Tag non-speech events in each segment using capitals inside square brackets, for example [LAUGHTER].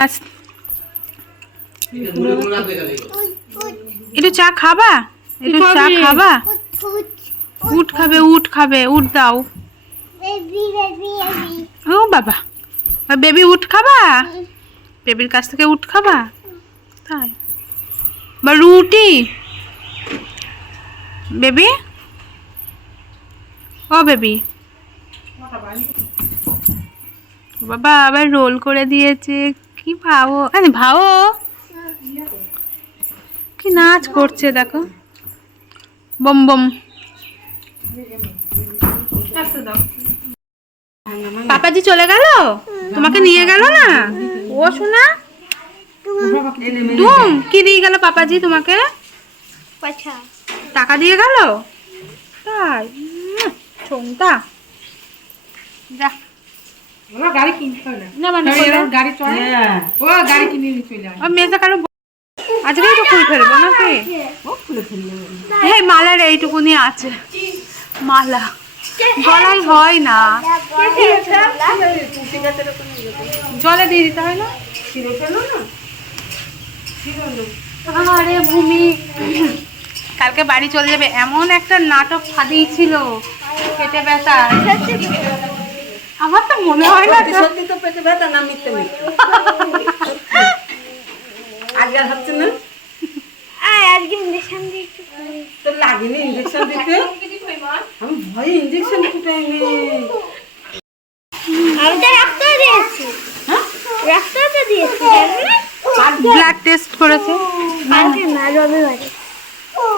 আস- একটু চা খাবা? একটু চা খাবা। উট খাবে উট খাবে উট দাও। ও বাবা। বেবি উট খাবা? বেবির কাছ থেকে উট খাবা? তাই। বা রুটি। বেবি? ও বেবি। বাবা আবার রোল করে দিয়েছে। কি ভাবো? আরে ভাও কি নাচ করছে দেখো। Bomb bomb. পাপাজি চলে গেল? তোমাকে নিয়ে গেল না? ও শোনা তুম কি দিয়ে গেল পাপাজি তোমাকে? টাকা দিয়ে গেল? তাই ছোংটা। যা। ওরা গাড়ি কিনতে না। না মানে গাড়ি চলে ও গাড়ি কিনে নিয়ে চলে আসে। মেজা কারও আজকেই তো ফুল ফেলব নাকি? ও খুলে ফেললে এই মালার এইটুকুনি আছে। মালা। গলায় হয় না। জলে দিয়ে দিতে হয় না? না? আরে ভূমি কালকে বাড়ি চলে যাবে। এমন একটা নাটক ফাঁদিয়েছিল। পেটে ব্যথা। আমার তো মনে হয় না সত্যি তো পেটে ব্যথা না মিথ্যে আজকে আর হচ্ছে না? তো লাগেনি ইঞ্জেকশন দিতে? আমি ভয়ে ইঞ্জেকশন ফুটাইনি। ব্লাড টেস্ট করেছে?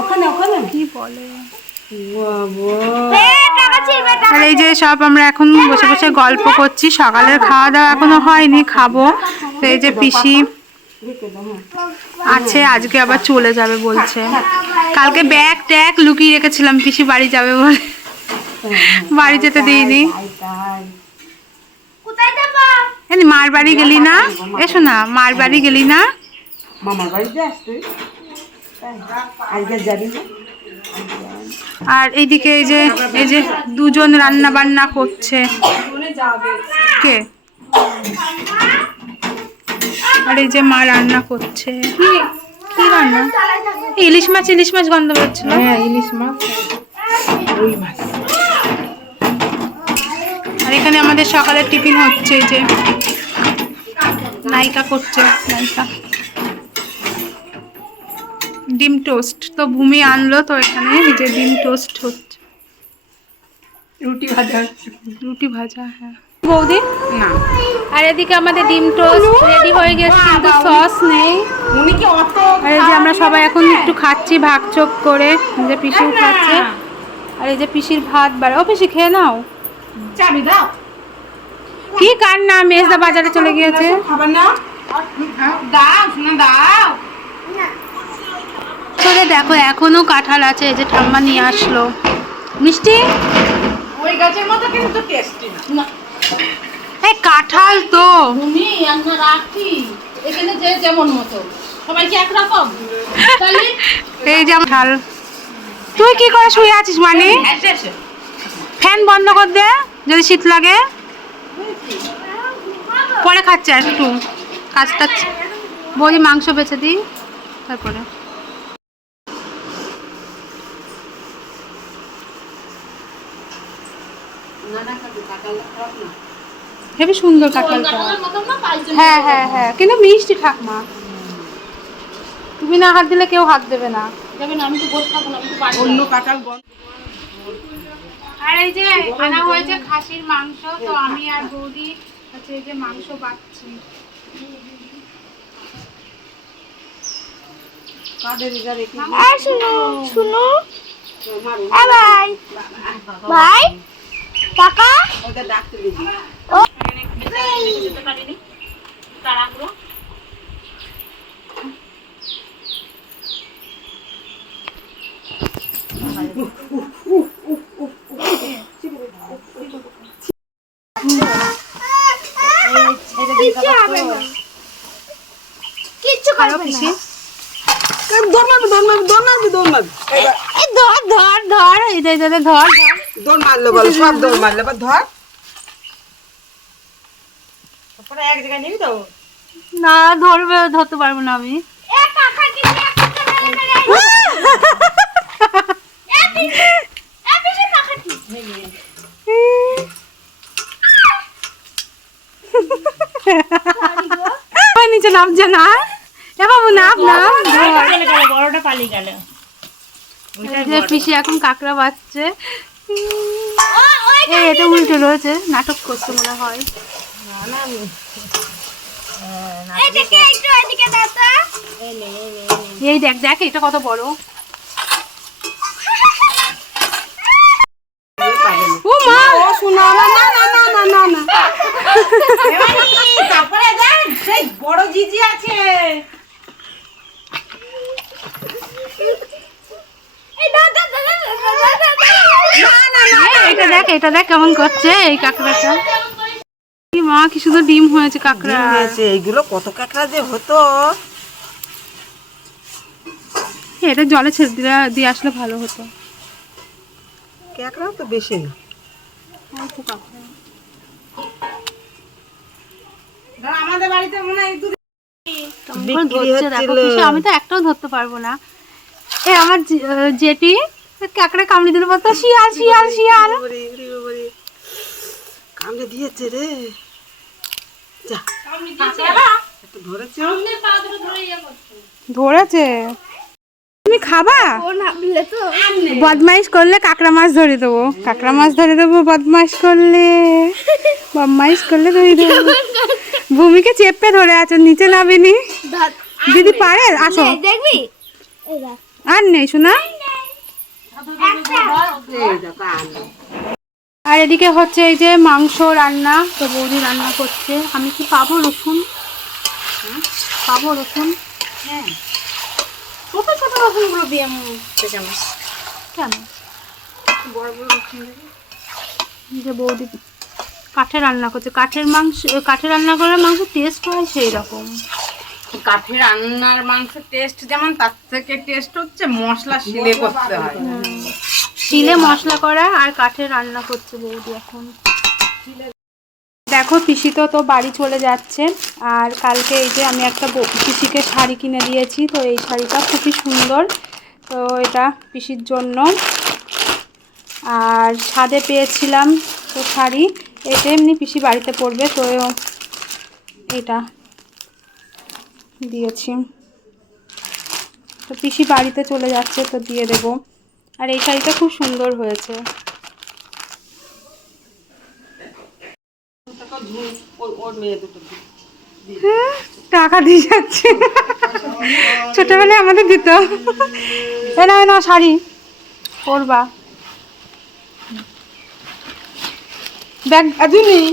ওখানে ওখানে? কি বলে? বাবা। আর এই যে সব আমরা এখন বসে বসে গল্প করছি সকালের খাওয়া দাওয়া এখনও হয়নি খাব। তো এই যে পিসি রেখে দাও হ্যাঁ আছে আজকে আবার চলে যাবে বলছে। কালকে ব্যাগ ট্যাগ লুকিয়ে রেখেছিলাম পিসি বাড়ি যাবে বলে। বাড়ি যেতে দিইনি। মার বাড়ি গেলি না? এসো না মার বাড়ি গেলি না? মামার বাড়িতে আসতে আজকে যাবি না? আর এইদিকে এই যে এই যে দুজন রান্না বান্না করছে। কে? আর এই যে মা রান্না করছে। কি রান্না? ইলিশ মাছ ইলিশ মাছ গন্ধ পাচ্ছিল। হ্যাঁ ইলিশ মাছ রুই মাছ। আর এখানে আমাদের সকালের টিফিন হচ্ছে এই যে নায়িকা করছে নায়িকা। ডিম টোস্ট। তো ভূমি আনলো তো এখানে এই যে ডিম টোস্ট হচ্ছে। রুটি ভাজা রুটি ভাজা হ্যাঁ। বৌদি? না। আর এদিকে আমাদের ডিম টোস্ট রেডি হয়ে গেছে কিন্তু সস নেই। উনি কি অত আর এই যে আমরা সবাই এখন একটু খাচ্ছি ভাগ চোখ করে। এই যে পিসিও খাচ্ছে। আর এই যে পিসির ভাত বাড়া। ও পিসি খেয়ে নাও। চাবি দাও। কি কান্না মেজদা বাজারে চলে গিয়েছে। খাবার না দাও শোনা দাও। চলে দেখো এখনও কাঁঠাল আছে এই যে ঠাম্মা নিয়ে আসলো। মিষ্টি? ওই গাছের মতো কিন্তু টেস্টি না। এই কাঁঠাল তো। তুমি আমরা রাখি। এখানে যে যেমন মতো। সবাই কি একরকম? তাহলে? এই যে ঠাল তুই কি করে শুয়ে আছিস মানে? ফ্যান বন্ধ কর দে যদি শীত লাগে। পরে খাচ্ছে একটু। কাজ টাজ বলি মাংস বেছে দিই তারপরে। হেবি সুন্দর কাঁঠালটা হ্যাঁ হ্যাঁ হ্যাঁ। কিন্তু মিষ্টি ঠাকমা তুমি না হাত দিলে কেউ হাত দেবে না। আমি তো বসে থাকব আমি তো বাড়ি অন্য কাঁঠাল আর এই যে আনা হয়েছে খাসির মাংস তো আমি আর বৌদি হচ্ছে এই যে মাংস বাচ্ছি শুনো শুনো। ভাই। ভাই। টাকা ওটা যেতে পারিনি তাড়াহুড়ো কিচ্ছু হবে না। কিচ্ছু খালো করবে পিসি না। দৌড় মারবি দৌড় মারবি দৌড় মারবি ধর ধর ধর ধর ধর। দৌড় মারলো বলো সব দৌড় মারলো। এবার ধর। এক জায়গায় নিবি তো? না ধরবে ধরতে পারব না আমি। [LAUGHS] নিচে নামছে না। এ বাবু নাম না বড়টা পালিয়ে গেল পিসি এখন কাকড়া বাজছে। এটা উল্টে রয়েছে নাটক করছে মনে হয়। এই দেখ দেখ এটা কত বড়। মা ও শোনা না তারপরে দেখ সেই বড় জিজি আছে। এটা দেখ এটা দেখ কেমন করছে এই কাকড়াটা। কি মা কি শুধু ডিম হয়েছে কাকড়া। হয়েছে এইগুলো কত কাঁকড়া যে হতো। এটা জলে ছেড়ে দিয়ে দিয়ে আসলে ভালো হতো। কাঁকড়াও তো বেশি না। আমাদের বাড়িতে মনে হয় আমি তো একটাও ধরতে পারব না। এ আমার জে- আহ, জেঠি কাকড়া কামড়ে দিলে বলতো শিয়াল শিয়াল শিয়াল। কামড়ে দিয়েছে রে। যা। ধরেছে। ধরেছে? তুমি খাবা? বদমাইশ করলে কাকড়া মাছ ধরে দেবো। কাকড়া মাছ ধরে দেবো বদমাইশ করলে। বদমাইশ করলে ধরে দেবো। ভূমিকে চেপে ধরে আছো নিচে নামিনি। দিদি পারে? আসো। দেখবি? আর নেই শোনা একটা এই দেখো আনলো। আর এদিকে হচ্ছে এই যে মাংস রান্না তো বৌদি রান্না করছে। আমি কি পাবো রসুন? হ্যাঁ? পাবো রসুন? ছোট ছোট রসুনগুলো দিয়ে কেন? কেন যে বৌদি কাঠে রান্না করছে। কাঠের মাংস কাঠে রান্না করার মাংস টেস্ট হয় সেই রকম কাঠের রান্নার মাংসের টেস্ট যেমন, তার থেকে টেস্ট হচ্ছে মশলা শিলে করতে হয়। শিলে মশলা করা আর কাঠে রান্না করছে বৌদি এখন। দেখো, পিসি তো তো বাড়ি চলে যাচ্ছে, আর কালকে এই যে আমি একটা পিসিকে শাড়ি কিনে দিয়েছি, তো এই শাড়িটা খুবই সুন্দর। তো এটা পিসির জন্য। আর ছাদে পেয়েছিলাম তো শাড়ি, এটা এমনি পিসি বাড়িতে পড়বে তো এটা দিয়েছি তো পিসি বাড়িতে চলে যাচ্ছে তো দিয়ে দেবো আর এই শাড়িটা খুব সুন্দর হয়েছে হ্যাঁ, টাকা দিয়ে যাচ্ছে ছোটবেলায় আমাদের দিত এ না না শাড়ি পরবা ব্যাগ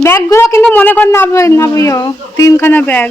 ব্যাগগুলো কিন্তু মনে কর না নাবিও তিনখানা ব্যাগ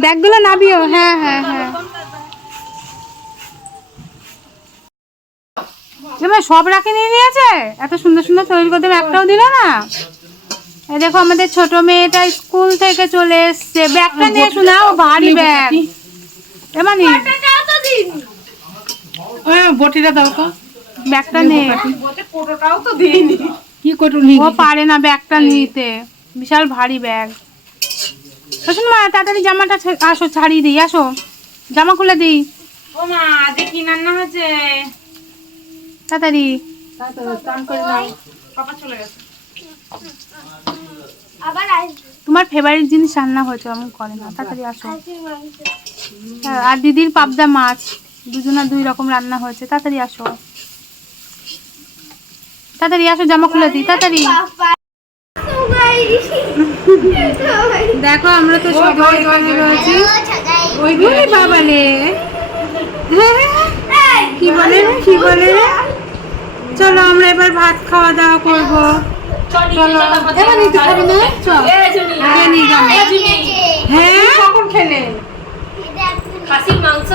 ব্যাগগুলো নাবিও হ্যাঁ হ্যাঁ হ্যাঁ। এবার সব রাখে নিয়ে নিয়েছে? এত সুন্দর সুন্দর তৈরি করতে একটাও দিল না। এই দেখো আমাদের ছোট মেয়েটা স্কুল থেকে চলে এসছে। ব্যাগটা নিয়ে শোনাও ভারী ব্যাগ। এমানি বটিটা দাও তো। ব্যাগটা নে বটে। কোটোটাও তো দিইনি। কি করু ও পারে না ব্যাগটা নিতে। বিশাল ভারী ব্যাগ। শোন মা তাড়াতাড়ি জামাটা আসো ছাড়িয়ে দিই আসো। জামা খুলে দিই। ও মা দেখি রান্না হয়েছে। তাড়াতাড়ি। পাপা চলে গেছে। আবার আসবে তোমার ফেভারিট জিনিস রান্না হয়েছে এমন করে না। তাড়াতাড়ি আসো। হ্যাঁ, আর দিদির পাবদা মাছ দুজনা দুই রকম রান্না হয়েছে। তাড়াতাড়ি আসো। তাড়াতাড়ি আসো জামা খুলে দিই। তাড়াতাড়ি। দেখো আমরা তো সবাই এখানে রয়েছি। ওই বাবা রে। কি বলে? কি বলে চলো আমরা এবার ভাত খাওয়া দাওয়া করব। চলো এবার নিতে খাবি না চল। আগে নিয়ে যাব। হ্যাঁ? কখন খেলে? খাসির মাংস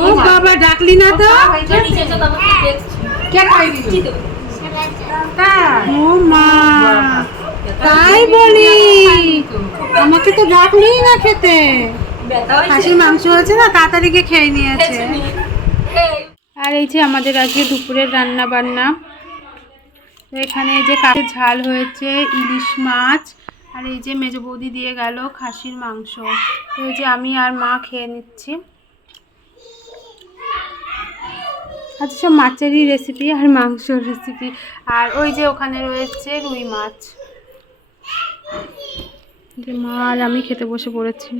ও বাবা ডাকলি না তো? কে খাই ও মা তাই বলি। আমাকে তো ডাকলি না খেতে। খাসির মাংস হয়েছে না তাড়াতাড়ি গিয়ে খেয়ে নিয়েছে। আর এই যে আমাদের আজকে দুপুরের রান্না বান্না তো এখানে এই যে কাঠের ঝাল হয়েছে ইলিশ মাছ আর এই যে মেজ বৌদি দিয়ে গেল খাসির মাংস। তো এই যে আমি আর মা খেয়ে নিচ্ছি। আচ্ছা সব মাছেরই রেসিপি আর মাংসর রেসিপি আর ওই যে ওখানে রয়েছে রুই মাছ। যে মা আর আমি খেতে বসে পড়েছি।